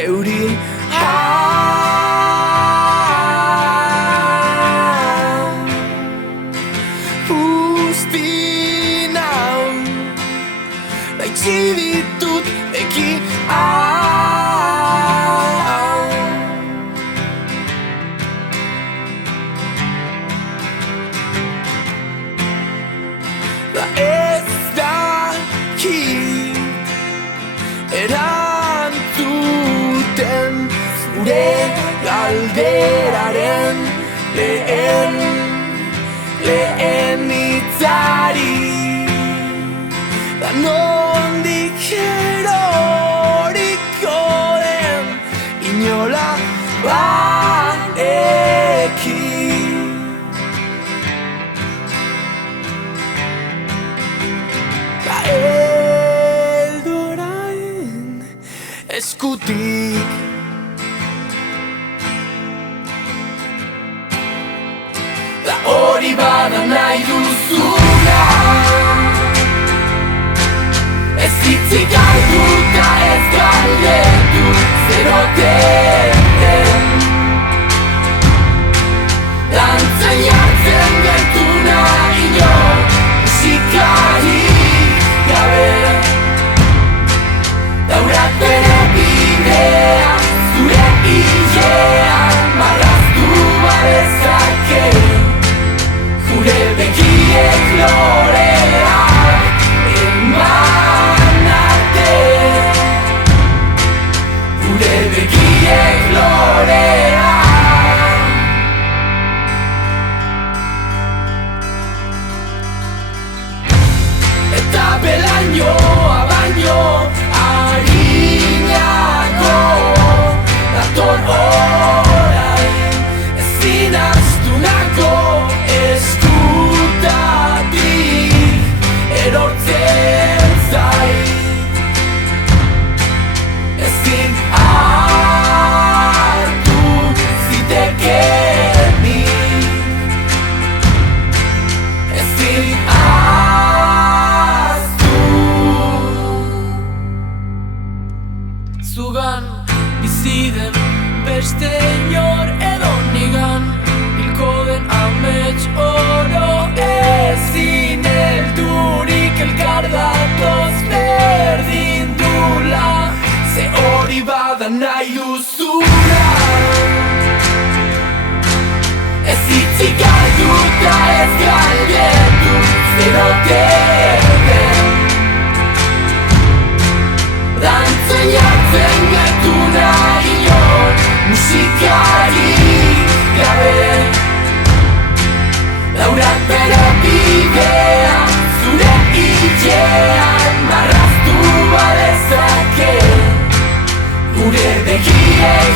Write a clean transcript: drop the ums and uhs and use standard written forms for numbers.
euri Guzti nau Baitsi ditut eki Da ez dakit erantzuten zure galderaren lehen hitzari Da nondik eroriko den inola bareki Da heldu orain eskutik Da hori bada nahi duzuna Ez hitzik galdu eta ez galdetu zer ote den Dantzan jartzen gaituna inor musikarik gabe Daurak bere bidea zure hilean marraztu badezake Gure begiek loreak eman arte Gure begiek loreak Eta belainoa baino harinago dator orain ezin astunako eskutatik erortzen zait Ezin hartu zitekenik Ezin ahaztu Zugan bizi den beste inor edo nigan Hilko den amets oro ezin heldurik elkar datoz berdin dula Ze hori bada nahi duzuna Ez hitzik galdu eta ez galdetu zer ote den Dantzan jartzen gaituna inor musikarik gabe Laurak bere bidea zure hilean marraztu badezake Gure begiek